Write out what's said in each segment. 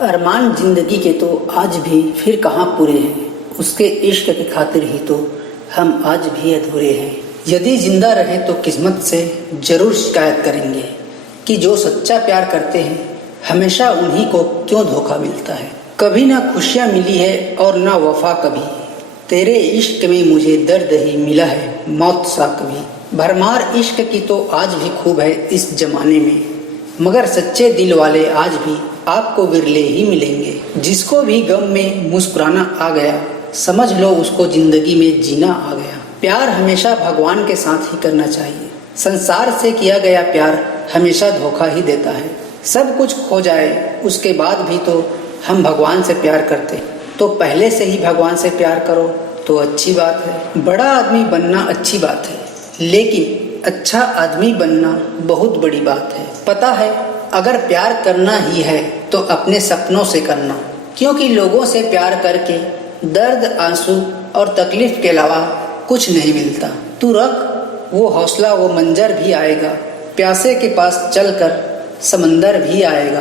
अरमान जिंदगी के तो आज भी फिर कहाँ पूरे हैं, उसके इश्क की खातिर ही तो हम आज भी अधूरे हैं। यदि जिंदा रहे तो किस्मत से जरूर शिकायत करेंगे कि जो सच्चा प्यार करते हैं हमेशा उन्हीं को क्यों धोखा मिलता है। कभी ना खुशियाँ मिली है और ना वफा कभी, तेरे इश्क में मुझे दर्द ही मिला है मौत सा कभी। भरमार इश्क की तो आज भी खूब है इस जमाने में, मगर सच्चे दिल वाले आज भी आपको विरले ही मिलेंगे। जिसको भी गम में मुस्कुराना आ गया, समझ लो उसको जिंदगी में जीना आ गया। प्यार हमेशा भगवान के साथ ही करना चाहिए, संसार से किया गया प्यार हमेशा धोखा ही देता है। सब कुछ खो जाए उसके बाद भी तो हम भगवान से प्यार करते, तो पहले से ही भगवान से प्यार करो तो अच्छी बात है। बड़ा आदमी बनना अच्छी बात है, लेकिन अच्छा आदमी बनना बहुत बड़ी बात है। पता है, अगर प्यार करना ही है तो अपने सपनों से करना, क्योंकि लोगों से प्यार करके दर्द, आंसू और तकलीफ के अलावा कुछ नहीं मिलता। तू रख वो हौसला, वो मंजर भी आएगा। प्यासे के पास चलकर समंदर भी आएगा।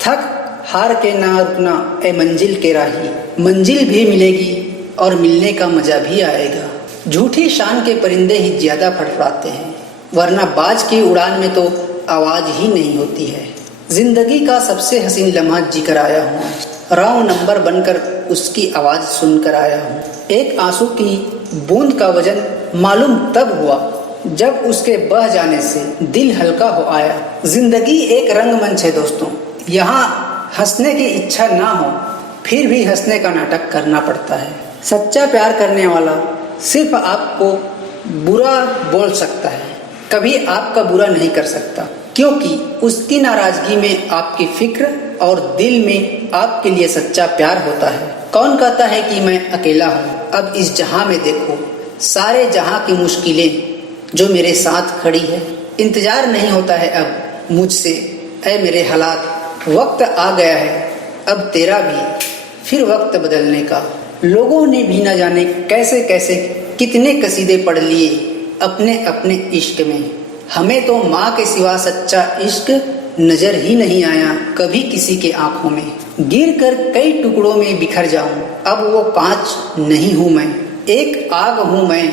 थक हार के ना रुकना ए मंजिल के राही, मंजिल भी मिलेगी और मिलने का मजा भी आएगा। झूठी शान के परिंदे ही ज्यादा फड़फड़ाते हैं, वरना बाज की उड़ान में तो आवाज ही नहीं होती है। जिंदगी का सबसे हसीन लम्हा जीकर आया हूँ, रॉन्ग नंबर बनकर उसकी आवाज सुनकर आया हूँ। एक आंसू की बूंद का वजन मालूम तब हुआ जब उसके बह जाने से दिल हल्का हो आया। जिंदगी एक रंगमंच है दोस्तों, यहाँ हंसने की इच्छा ना हो फिर भी हंसने का नाटक करना पड़ता है। सच्चा प्यार करने वाला सिर्फ आपको बुरा बोल सकता है, कभी आपका बुरा नहीं कर सकता, क्योंकि उसकी नाराजगी में आपकी फिक्र और दिल में आपके लिए सच्चा प्यार होता है। कौन कहता है कि मैं अकेला हूँ, अब इस जहां में देखो सारे जहां की मुश्किलें जो मेरे साथ खड़ी है। इंतजार नहीं होता है अब मुझसे ऐ मेरे हालात, वक्त आ गया है अब तेरा भी फिर वक्त बदलने का। लोगों ने भी न जाने कैसे कैसे कितने कसीदे पढ़ लिए अपने अपने इश्क में। हमें तो माँ के सिवा सच्चा इश्क नजर ही नहीं आया कभी किसी के आंखों में। गिर कर कई टुकड़ों में बिखर जाऊं, अब वो कांच नहीं हूँ मैं, एक आग हूँ मैं,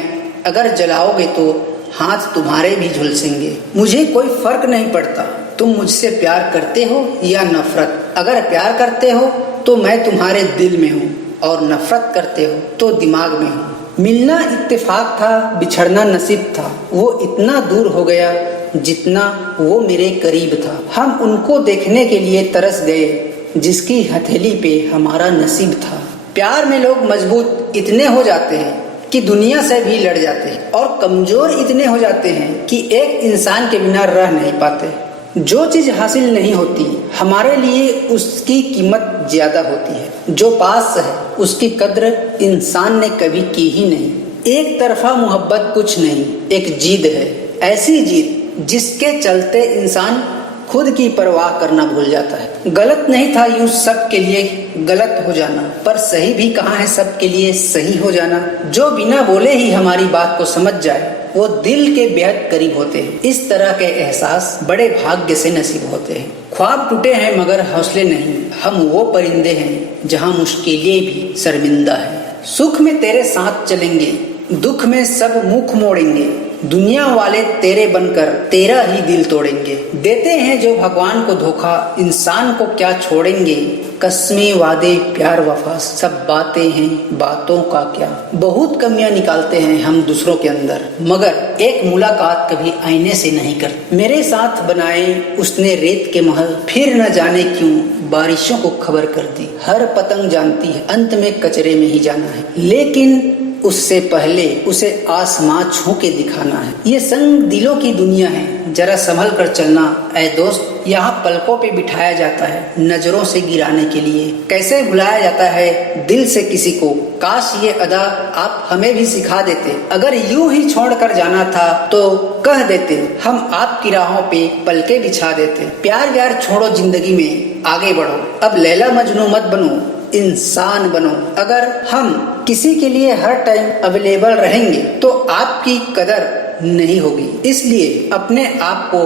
अगर जलाओगे तो हाथ तुम्हारे भी झुलसेंगे। मुझे कोई फर्क नहीं पड़ता तुम मुझसे प्यार करते हो या नफरत। अगर प्यार करते हो तो मैं तुम्हारे दिल में हूँ, और नफरत करते हो तो दिमाग में हूँ। मिलना इत्तेफाक था, बिछड़ना नसीब था, वो इतना दूर हो गया जितना वो मेरे करीब था। हम उनको देखने के लिए तरस गए जिसकी हथेली पे हमारा नसीब था। प्यार में लोग मजबूत इतने हो जाते हैं कि दुनिया से भी लड़ जाते हैं, और कमजोर इतने हो जाते हैं कि एक इंसान के बिना रह नहीं पाते। जो चीज हासिल नहीं होती हमारे लिए उसकी कीमत ज्यादा होती है, जो पास है उसकी कद्र इंसान ने कभी की ही नहीं। एक तरफा मोहब्बत कुछ नहीं, एक जिद है, ऐसी जिद जिसके चलते इंसान खुद की परवाह करना भूल जाता है। गलत नहीं था यूं सब के लिए गलत हो जाना, पर सही भी कहाँ है सब के लिए सही हो जाना। जो बिना बोले ही हमारी बात को समझ जाए वो दिल के बेहद करीब होते हैं। इस तरह के एहसास बड़े भाग्य से नसीब होते हैं। ख्वाब टूटे हैं मगर हौसले नहीं, हम वो परिंदे हैं जहाँ मुश्किलें भी शर्मिंदा है। सुख में तेरे साथ चलेंगे, दुख में सब मुख मोड़ेंगे, दुनिया वाले तेरे बनकर तेरा ही दिल तोड़ेंगे। देते हैं जो भगवान को धोखा, इंसान को क्या छोड़ेंगे। कस्में वादे प्यार वफा सब बातें हैं, बातों का क्या। बहुत कमियां निकालते हैं हम दूसरों के अंदर, मगर एक मुलाकात कभी आईने से नहीं करते। मेरे साथ बनाए उसने रेत के महल, फिर न जाने क्यों बारिशों को खबर कर दी। हर पतंग जानती है अंत में कचरे में ही जाना है, लेकिन उससे पहले उसे आसमां छू के दिखाना है। ये संग दिलों की दुनिया है, जरा संभल कर चलना ऐ दोस्त। यहाँ पलकों पे बिठाया जाता है नजरों से गिराने के लिए। कैसे भुलाया जाता है दिल से किसी को, काश ये अदा आप हमें भी सिखा देते। अगर यूं ही छोड़ कर जाना था तो कह देते, हम आपकी राहों पे पलके बिछा देते। प्यार व्यार छोड़ो जिंदगी में, आगे बढ़ो। अब लैला मजनू मत बनो, इंसान बनो। अगर हम किसी के लिए हर टाइम अवेलेबल रहेंगे तो आपकी कदर नहीं होगी। इसलिए अपने आप को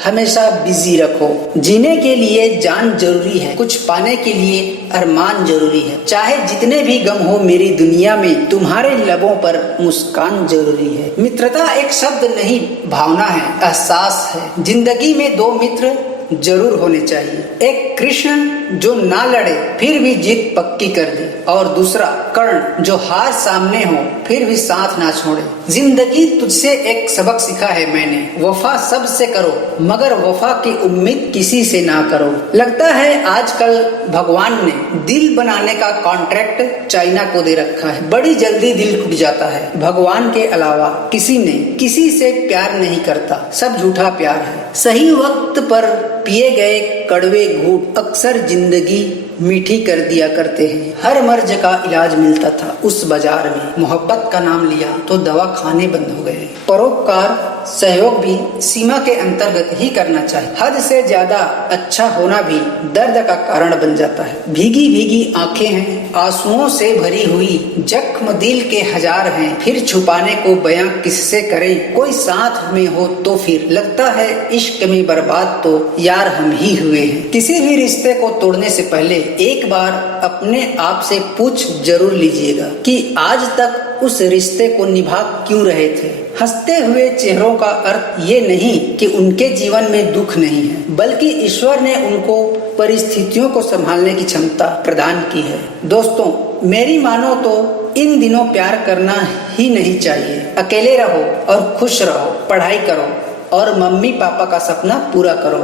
हमेशा बिजी रखो। जीने के लिए जान जरूरी है, कुछ पाने के लिए अरमान जरूरी है। चाहे जितने भी गम हो मेरी दुनिया में, तुम्हारे लबों पर मुस्कान जरूरी है। मित्रता एक शब्द नहीं, भावना है, एहसास है। जिंदगी में दो मित्र जरूर होने चाहिए। एक कृष्ण जो ना लड़े फिर भी जीत पक्की कर दे, और दूसरा कर्ण जो हार सामने हो फिर भी साथ ना छोड़े। जिंदगी तुझसे एक सबक सीखा है मैंने, वफा सबसे करो मगर वफा की उम्मीद किसी से ना करो। लगता है आजकल भगवान ने दिल बनाने का कॉन्ट्रैक्ट चाइना को दे रखा है। बड़ी जल्दी दिल टूट जाता है। भगवान के अलावा किसी ने किसी से प्यार नहीं करता, सब झूठा प्यार है। सही वक्त पर पिए गए कड़वे घूंट अक्सर जिंदगी मीठी कर दिया करते हैं। हर मर्ज का इलाज मिलता था उस बाजार में, मोहब्बत का नाम लिया तो दवा खाने बंद हो गए। परोपकार सहयोग भी सीमा के अंतर्गत ही करना चाहिए। हद से ज्यादा अच्छा होना भी दर्द का कारण बन जाता है। भीगी भीगी आंखें हैं, आंसुओं से भरी हुई, जख्म दिल के हजार हैं, फिर छुपाने को बयां किससे करें। कोई साथ में हो तो फिर लगता है इश्क में बर्बाद तो यार हम ही हुए हैं। किसी भी रिश्ते को तोड़ने से पहले एक बार अपने आप से पूछ जरूर लीजिएगा कि आज तक उस रिश्ते को निभा क्यों रहे थे। हंसते हुए चेहरों का अर्थ ये नहीं कि उनके जीवन में दुख नहीं है, बल्कि ईश्वर ने उनको परिस्थितियों को संभालने की क्षमता प्रदान की है। दोस्तों, मेरी मानो तो इन दिनों प्यार करना ही नहीं चाहिए। अकेले रहो और खुश रहो, पढ़ाई करो और मम्मी पापा का सपना पूरा करो।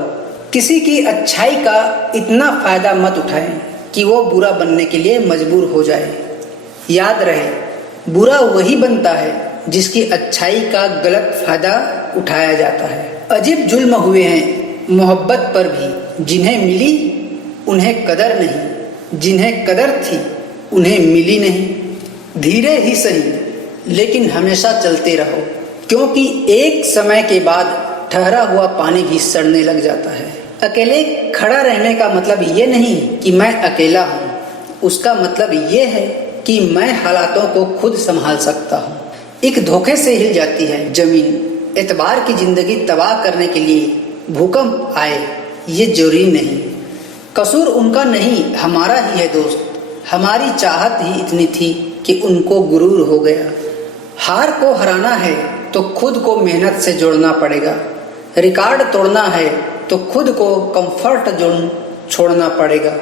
किसी की अच्छाई का इतना फायदा मत उठाएं कि वो बुरा बनने के लिए मजबूर हो जाए। याद रहे, बुरा वही बनता है जिसकी अच्छाई का गलत फायदा उठाया जाता है। अजीब जुल्म हुए हैं मोहब्बत पर भी, जिन्हें मिली उन्हें कदर नहीं, जिन्हें कदर थी उन्हें मिली नहीं। धीरे ही सही लेकिन हमेशा चलते रहो, क्योंकि एक समय के बाद ठहरा हुआ पानी भी सड़ने लग जाता है। अकेले खड़ा रहने का मतलब ये नहीं कि मैं अकेला हूँ, उसका मतलब ये है कि मैं हालातों को खुद संभाल सकता हूँ। एक धोखे से हिल जाती है जमीन, एतबार की जिंदगी तबाह करने के लिए भूकंप आए ये जरूरी नहीं। कसूर उनका नहीं हमारा ही है दोस्त, हमारी चाहत ही इतनी थी कि उनको गुरूर हो गया। हार को हराना है तो खुद को मेहनत से जोड़ना पड़ेगा। रिकॉर्ड तोड़ना है तो खुद को कंफर्ट जोन छोड़ना पड़ेगा।